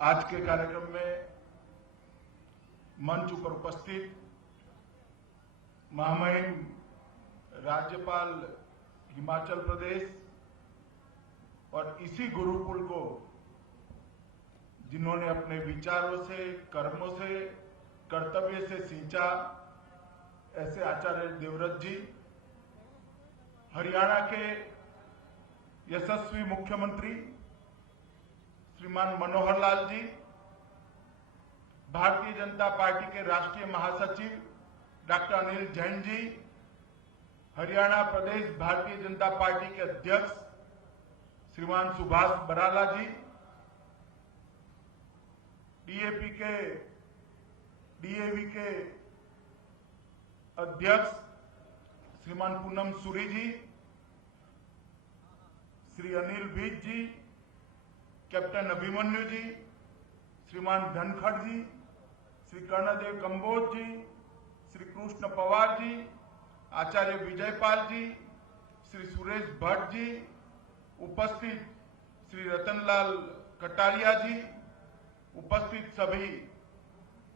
आज के कार्यक्रम में मंच पर उपस्थित महामहिम राज्यपाल हिमाचल प्रदेश और इसी गुरुकुल को जिन्होंने अपने विचारों से, कर्मों से, कर्तव्य से सींचा, ऐसे आचार्य देवव्रत जी, हरियाणा के यशस्वी मुख्यमंत्री श्रीमान मनोहर लाल जी, भारतीय जनता पार्टी के राष्ट्रीय महासचिव डॉक्टर अनिल जैन जी, हरियाणा प्रदेश भारतीय जनता पार्टी के अध्यक्ष श्रीमान सुभाष बराला जी, डीएवी के अध्यक्ष श्रीमान पूनम सूरी जी, श्री अनिल विज जी, कैप्टन अभिमन्यु जी, श्रीमान धनखड़ जी, श्री कर्णदेव कंबोज जी, श्री कृष्ण पवार जी, आचार्य विजयपाल जी, श्री सुरेश भट्ट जी, उपस्थित श्री रतनलाल कटारिया जी, उपस्थित सभी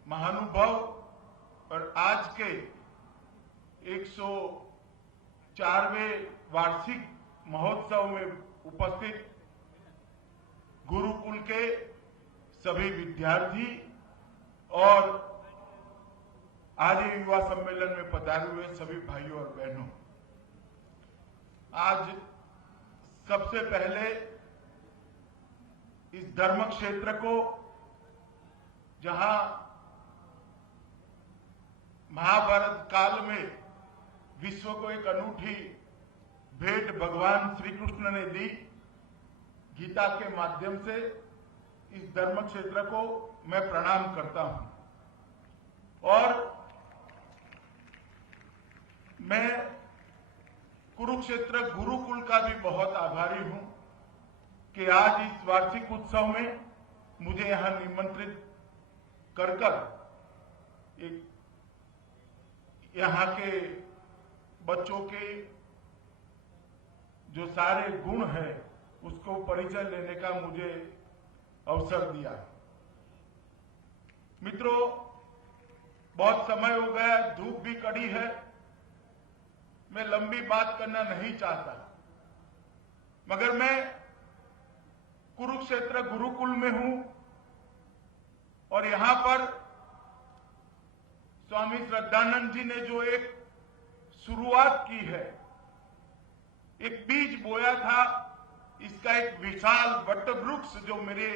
महानुभाव और आज के 104वें वार्षिक महोत्सव में उपस्थित गुरुकुल के सभी विद्यार्थी और आर्य युवा सम्मेलन में पधारे हुए सभी भाइयों और बहनों, आज सबसे पहले इस धर्म क्षेत्र को, जहां महाभारत काल में विश्व को एक अनूठी भेंट भगवान श्री कृष्ण ने दी, गीता के माध्यम से इस धर्म क्षेत्र को मैं प्रणाम करता हूं और मैं कुरुक्षेत्र गुरुकुल का भी बहुत आभारी हूं कि आज इस वार्षिक उत्सव में मुझे यहां निमंत्रित कर एक यहां के बच्चों के जो सारे गुण हैं उसको परिचय लेने का मुझे अवसर दिया। मित्रों, बहुत समय हो गया, धूप भी कड़ी है, मैं लंबी बात करना नहीं चाहता, मगर मैं कुरुक्षेत्र गुरुकुल में हूं और यहां पर स्वामी श्रद्धानंद जी ने जो एक शुरुआत की है, एक बीज बोया था, इसका एक विशाल वटवृक्ष जो मेरे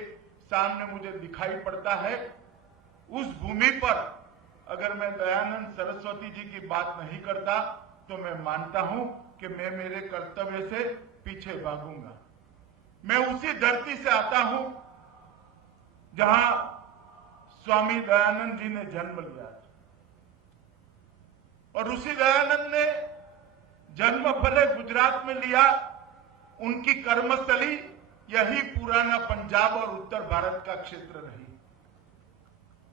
सामने मुझे दिखाई पड़ता है, उस भूमि पर अगर मैं दयानंद सरस्वती जी की बात नहीं करता तो मैं मानता हूं कि मैं मेरे कर्तव्य से पीछे भागूंगा। मैं उसी धरती से आता हूं जहां स्वामी दयानंद जी ने जन्म लिया और ऋषि दयानंद ने जन्म भले गुजरात में लिया, उनकी कर्मस्थली यही पुराना पंजाब और उत्तर भारत का क्षेत्र रही।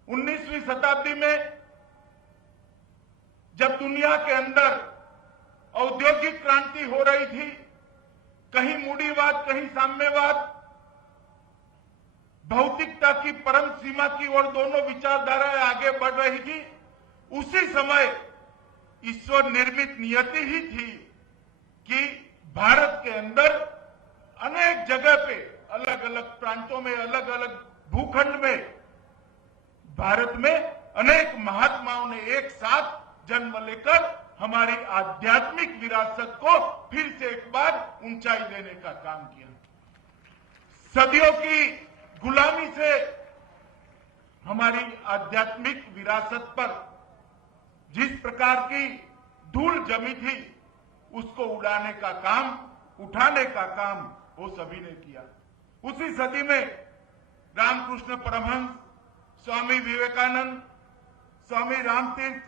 19वीं शताब्दी में जब दुनिया के अंदर औद्योगिक क्रांति हो रही थी, कहीं मूढ़ीवाद, कहीं साम्यवाद, भौतिकता की परम सीमा की ओर दोनों विचारधाराएं आगे बढ़ रही थी, उसी समय ईश्वर निर्मित नियति ही थी कि भारत के अंदर अनेक जगह पे, अलग अलग प्रांतों में, अलग अलग भूखंड में, भारत में अनेक महात्माओं ने एक साथ जन्म लेकर हमारी आध्यात्मिक विरासत को फिर से एक बार ऊंचाई देने का काम किया। सदियों की गुलामी से हमारी आध्यात्मिक विरासत पर जिस प्रकार की धूल जमी थी, उसको उड़ाने का काम, उठाने का काम वो सभी ने किया। उसी सदी में रामकृष्ण परमहंस, स्वामी विवेकानंद, स्वामी रामतीर्थ,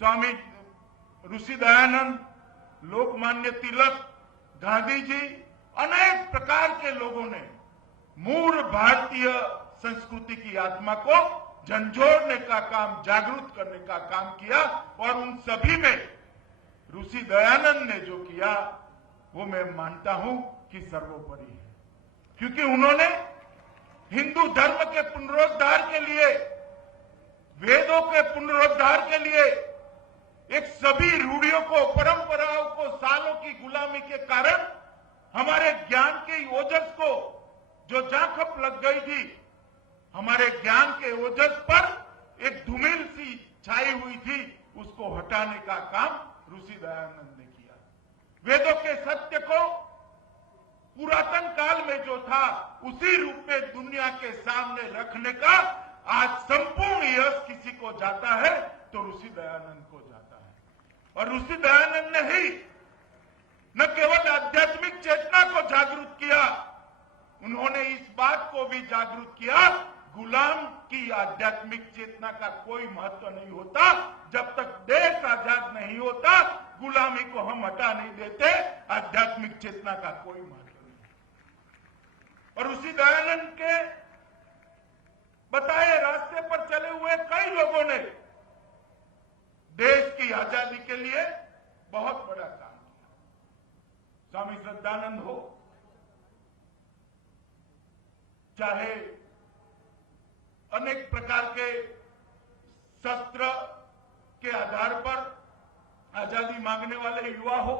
स्वामी ऋषि दयानंद, लोकमान्य तिलक, गांधी जी, अनेक प्रकार के लोगों ने मूल भारतीय संस्कृति की आत्मा को झंझोड़ने का काम, जागरूक करने का काम किया और उन सभी में ऋषि दयानंद ने जो किया वो मैं मानता हूं कि सर्वोपरि है, क्योंकि उन्होंने हिंदू धर्म के पुनरुद्धार के लिए, वेदों के पुनरुद्धार के लिए, एक सभी रूढ़ियों को, परंपराओं को, सालों की गुलामी के कारण हमारे ज्ञान के ओजस को जो जाखप लग गई थी, हमारे ज्ञान के ओजस पर एक धूमिल सी छाई हुई थी, उसको हटाने का काम ऋषि दयानंद ने किया। वेदों के सत्य को पुरातन काल में जो था उसी रूप में दुनिया के सामने रखने का आज संपूर्ण यश किसी को जाता है तो ऋषि दयानंद को जाता है। और ऋषि दयानंद ने ही न केवल आध्यात्मिक चेतना को जागरूक किया, उन्होंने इस बात को भी जागरूक किया, गुलाम की आध्यात्मिक चेतना का कोई महत्व नहीं होता, जब तक देश आजाद नहीं होता गुलामी को हम हटा नहीं देते, आध्यात्मिक चेतना का कोई महत्व नहीं। और उसी दयानंद के बताए रास्ते पर चले हुए कई लोगों ने देश की आजादी के लिए बहुत बड़ा काम किया। स्वामी श्रद्धानंद हो, चाहे अनेक प्रकार के शस्त्र के आधार पर आजादी मांगने वाले युवा हो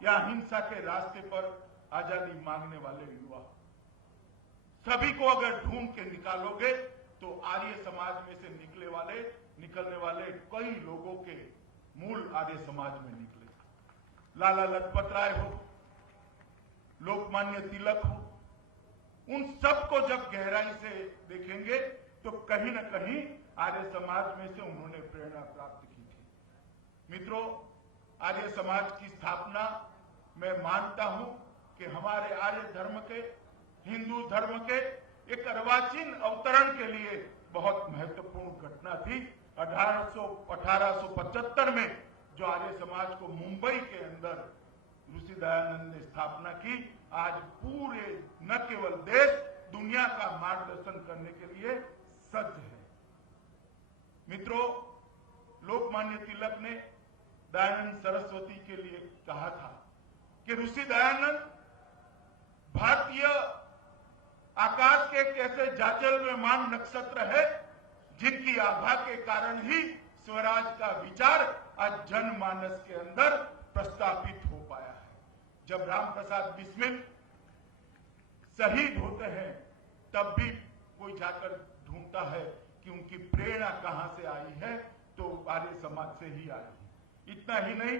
या हिंसा के रास्ते पर आजादी मांगने वाले युवा, सभी को अगर ढूंढ के निकालोगे तो आर्य समाज में से निकलने वाले कई लोगों के मूल आर्य समाज में निकले। लाला लजपत राय हो, लोकमान्य तिलक हो, उन सबको जब गहराई से देखेंगे तो कहीं न कहीं आर्य समाज में से उन्होंने प्रेरणा प्राप्त की थी। मित्रों, आर्य समाज की स्थापना मैं मानता हूं कि हमारे आर्य धर्म के, हिंदू धर्म के एक अर्वाचीन अवतरण के लिए बहुत महत्वपूर्ण घटना थी। 1875 में जो आर्य समाज को मुंबई के अंदर ऋषि दयानंद ने स्थापना की, आज पूरे न केवल देश, दुनिया का मार्गदर्शन करने के लिए सज्ज है। मित्रों, लोकमान्य तिलक ने दयानंद सरस्वती के लिए कहा था कि ऋषि दयानंद भारतीय आकाश के एक ऐसे जाजलमान नक्षत्र है जिनकी आभा के कारण ही स्वराज का विचार आज जनमानस के अंदर प्रस्तापित हो पाया है। जब राम प्रसाद बिस्मिल शहीद होते हैं तब भी कोई जाकर ढूंढता है कि उनकी प्रेरणा कहां से आई है, तो आर्य समाज से ही आई है। इतना ही नहीं,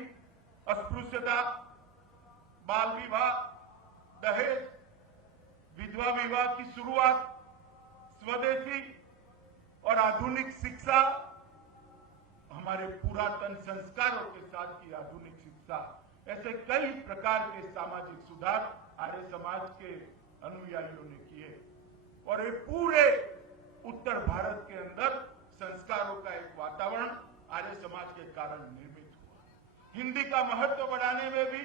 अस्पृश्यता, बाल विवाह, दहेज, विधवा विवाह की शुरुआत, स्वदेशी और आधुनिक शिक्षा, हमारे पुरातन संस्कारों के साथ की आधुनिक शिक्षा, ऐसे कई प्रकार के सामाजिक सुधार आर्य समाज के अनुयायियों ने किए। और ये पूरे उत्तर भारत के अंदर संस्कारों का एक वातावरण आर्य समाज के कारण निर्मित हुआ। हिंदी का महत्व बढ़ाने में भी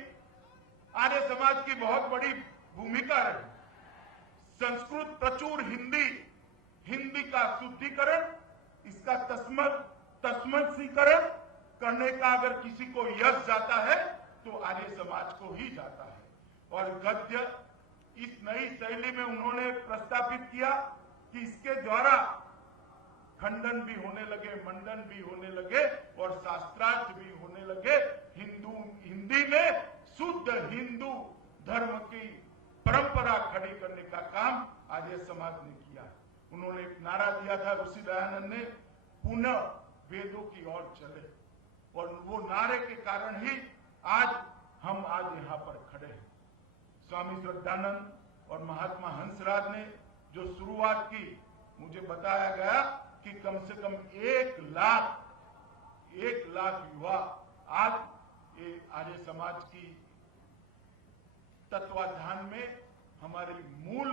आर्य समाज की बहुत बड़ी भूमिका रही। संस्कृत प्रचुर हिंदी का शुद्धिकरण, इसका तस्मसीकरण करने का अगर किसी को यश जाता है तो आर्य समाज को ही जाता है। और गद्य इस नई शैली में उन्होंने प्रस्तापित किया कि इसके द्वारा खंडन भी होने लगे, मंडन भी होने लगे और शास्त्रार्थ भी होने लगे। हिंदी में शुद्ध हिंदू धर्म की परंपरा खड़ी करने का काम आर्य समाज ने किया। उन्होंने एक नारा दिया था ऋषि दयानंद ने, पुनः वेदों की ओर चले, और वो नारे के कारण ही आज हम यहाँ पर खड़े हैं। स्वामी श्रद्धानंद और महात्मा हंसराज ने जो शुरुआत की, मुझे बताया गया कि कम से कम 1 लाख युवा आज ये आर्य समाज की तत्वाधान में हमारी मूल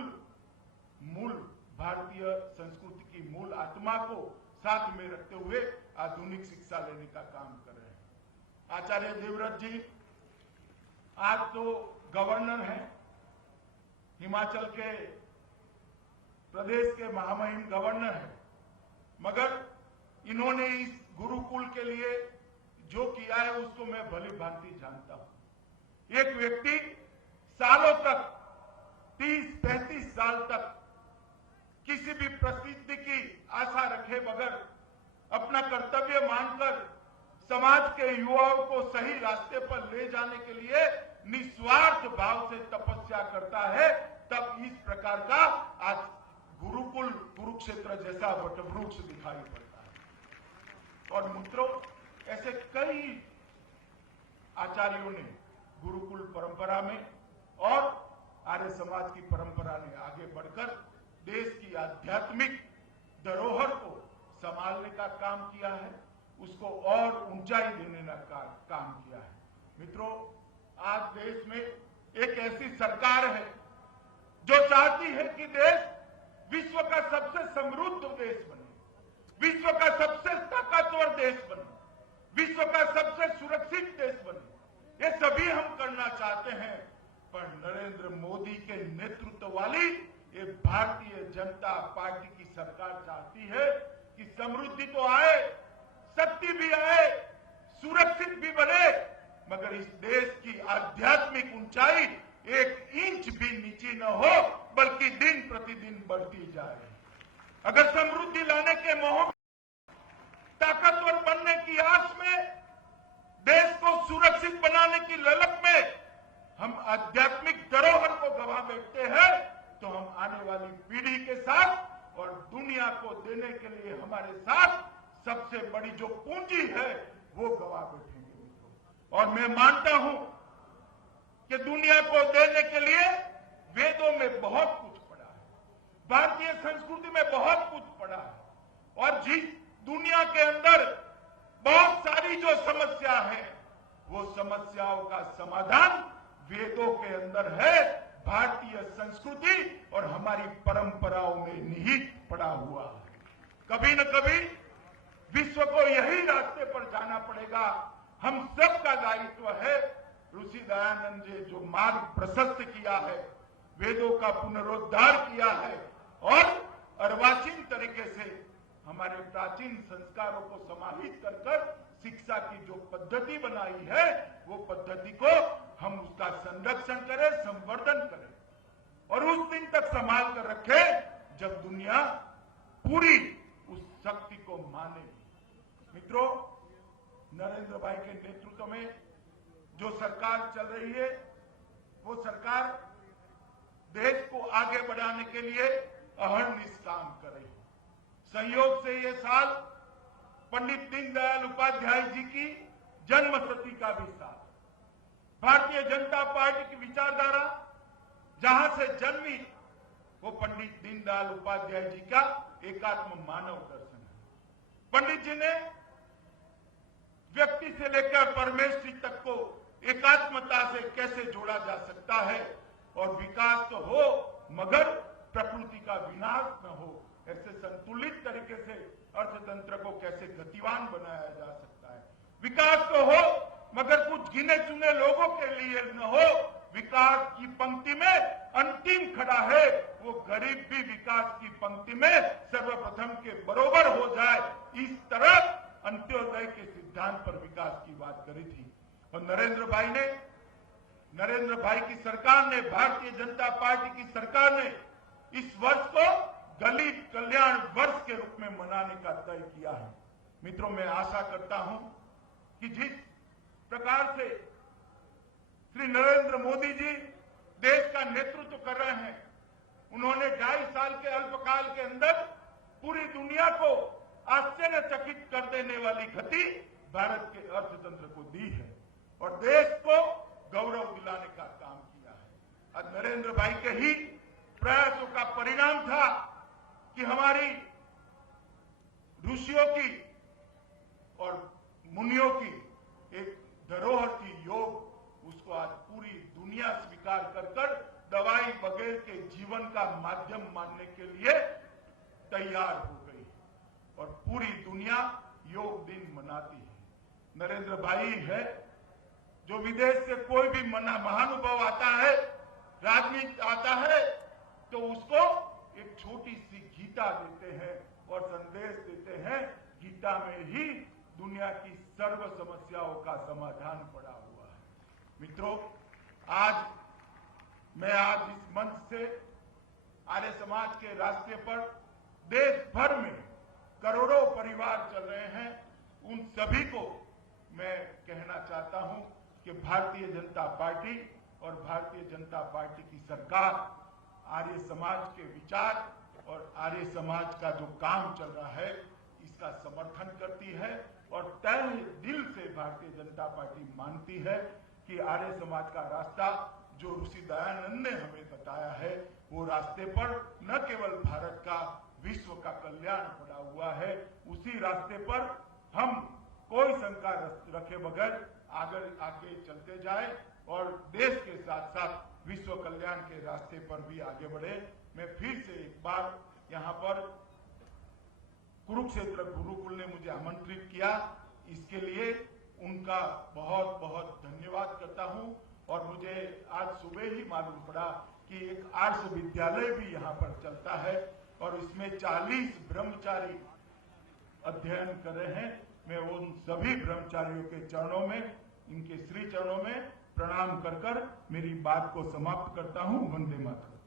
भारतीय संस्कृति की मूल आत्मा को साथ में रखते हुए आधुनिक शिक्षा लेने का काम कर रहे हैं। आचार्य देवव्रत जी आज तो गवर्नर हैं, हिमाचल के प्रदेश के महामहिम गवर्नर हैं, मगर इन्होंने इस गुरुकुल के लिए जो किया है उसको मैं भली भांति जानता हूं। एक व्यक्ति सालों तक, 30-35 साल तक किसी बगैर अपना कर्तव्य मानकर समाज के युवाओं को सही रास्ते पर ले जाने के लिए निस्वार्थ भाव से तपस्या करता है, तब इस प्रकार का आज गुरुकुल कुरुक्षेत्र जैसा वटवृक्ष दिखाई पड़ता है। और मित्रों, ऐसे कई आचार्यों ने गुरुकुल परंपरा में और आर्य समाज की परंपरा ने आगे बढ़कर देश की आध्यात्मिक धरोहर को संभालने का काम किया है, उसको और ऊंचाई देने का काम किया है। मित्रों, आज देश में एक ऐसी सरकार है जो चाहती है कि देश विश्व का सबसे समृद्ध देश बने, विश्व का सबसे ताकतवर देश बने, विश्व का सबसे सुरक्षित देश बने। ये सभी हम करना चाहते हैं, पर नरेंद्र मोदी के नेतृत्व वाली ये भारतीय जनता पार्टी की सरकार चाहती है कि समृद्धि तो आए, शक्ति भी आए, सुरक्षित भी बने, मगर इस देश की आध्यात्मिक ऊंचाई एक इंच भी नीचे न हो, बल्कि दिन प्रतिदिन बढ़ती जाए। अगर समृद्धि लाने के मोह में, ताकतवर बनने की आस में, देश को सुरक्षित बनाने की ललक में हम आध्यात्मिक धरोहर को गंवा बैठते हैं, तो हम आने वाली पीढ़ी के साथ और दुनिया को देने के लिए हमारे साथ सबसे बड़ी जो पूंजी है वो गंवा बैठेंगे। और मैं मानता हूं कि दुनिया को देने के लिए वेदों में बहुत कुछ पड़ा है, भारतीय संस्कृति में बहुत कुछ पड़ा है, और जिस दुनिया के अंदर बहुत सारी जो समस्या है वो समस्याओं का समाधान वेदों के अंदर है, भारतीय संस्कृति और हमारी परंपराओं में निहित पड़ा हुआ है। कभी न कभी विश्व को यही रास्ते पर जाना पड़ेगा। हम सबका दायित्व है। ऋषि दयानंद जी जो मार्ग प्रशस्त किया है, वेदों का पुनरुद्धार किया है और अर्वाचीन तरीके से हमारे प्राचीन संस्कारों को समाहित कर शिक्षा की जो पद्धति बनाई है, वो पद्धति को हम उसका संरक्षण करें, संवर्धन करें और उस दिन तक संभाल कर रखें जब दुनिया पूरी उस शक्ति को मानेगी। मित्रों, नरेंद्र भाई के नेतृत्व में जो सरकार चल रही है, वो सरकार देश को आगे बढ़ाने के लिए अहर्निश काम कर रही है। संयोग से ये साल पंडित दीनदयाल उपाध्याय जी की जन्मशती का भी साल। भारतीय जनता पार्टी की विचारधारा जहां से जन्मी वो पंडित दीनदयाल उपाध्याय जी का एकात्म मानव दर्शन है। पंडित जी ने व्यक्ति से लेकर परमेश्वरी तक को एकात्मता से कैसे जोड़ा जा सकता है और विकास तो हो मगर प्रकृति का विनाश न हो, ऐसे संतुलित तरीके से अर्थतंत्र को कैसे गतिवान बनाया जा सकता है। विकास तो हो मगर कुछ गिने चुने लोगों के लिए न हो। विकास की पंक्ति में अंतिम खड़ा है वो गरीब भी विकास की पंक्ति में सर्वप्रथम के बरोबर हो जाए, इस तरह अंत्योदय के सिद्धांत पर विकास की बात करी थी। और नरेंद्र भाई की सरकार ने, भारतीय जनता पार्टी की सरकार ने इस वर्ष को दलित कल्याण वर्ष के रूप में मनाने का तय किया है। मित्रों, मैं आशा करता हूं कि जिस प्रकार से श्री नरेंद्र मोदी जी देश का नेतृत्व कर रहे हैं, उन्होंने 2.5 साल के अल्पकाल के अंदर पूरी दुनिया को आश्चर्यचकित कर देने वाली गति भारत के अर्थतंत्र को दी है और देश को गौरव दिलाने का काम किया है। आज नरेंद्र भाई के ही प्रयासों का परिणाम था कि हमारी ऋषियों की और मुनियों की एक धरोहर थी योग, उसको आज पूरी दुनिया स्वीकार कर दवाई बगैर के जीवन का माध्यम मानने के लिए तैयार हो गई और पूरी दुनिया योग दिन मनाती है। नरेंद्र भाई है जो विदेश से कोई भी महानुभाव आता है, राजनीति आता है, तो उसको एक छोटी सी गीता देते हैं और संदेश देते हैं। गीता में ही दुनिया की सर्व समस्याओं का समाधान पड़ा हुआ है। मित्रों, मैं आज इस मंच से आर्य समाज के रास्ते पर देश भर में करोड़ों परिवार चल रहे हैं, उन सभी को मैं कहना चाहता हूं कि भारतीय जनता पार्टी और भारतीय जनता पार्टी की सरकार आर्य समाज के विचार और आर्य समाज का जो काम चल रहा है इसका समर्थन करती है और तहे दिल से भारतीय जनता पार्टी मानती है कि आर्य समाज का रास्ता जो ऋषि दयानंद ने हमें बताया है वो रास्ते पर न केवल भारत का विश्व का कल्याण पड़ा हुआ है, उसी रास्ते पर हम कोई शंका रखे बगैर आगे चलते जाए और देश के साथ साथ विश्व कल्याण के रास्ते पर भी आगे बढ़े। मैं फिर से एक बार यहाँ पर कुरुक्षेत्र गुरुकुल ने मुझे आमंत्रित किया, इसके लिए उनका बहुत बहुत धन्यवाद करता हूँ। और मुझे आज सुबह ही मालूम पड़ा कि एक आर्ष विद्यालय भी यहाँ पर चलता है और इसमें 40 ब्रह्मचारी अध्ययन कर रहे हैं। मैं उन सभी ब्रह्मचारियों के चरणों में, इनके श्री चरणों में प्रणाम कर मेरी बात को समाप्त करता हूँ। वंदे मातरम।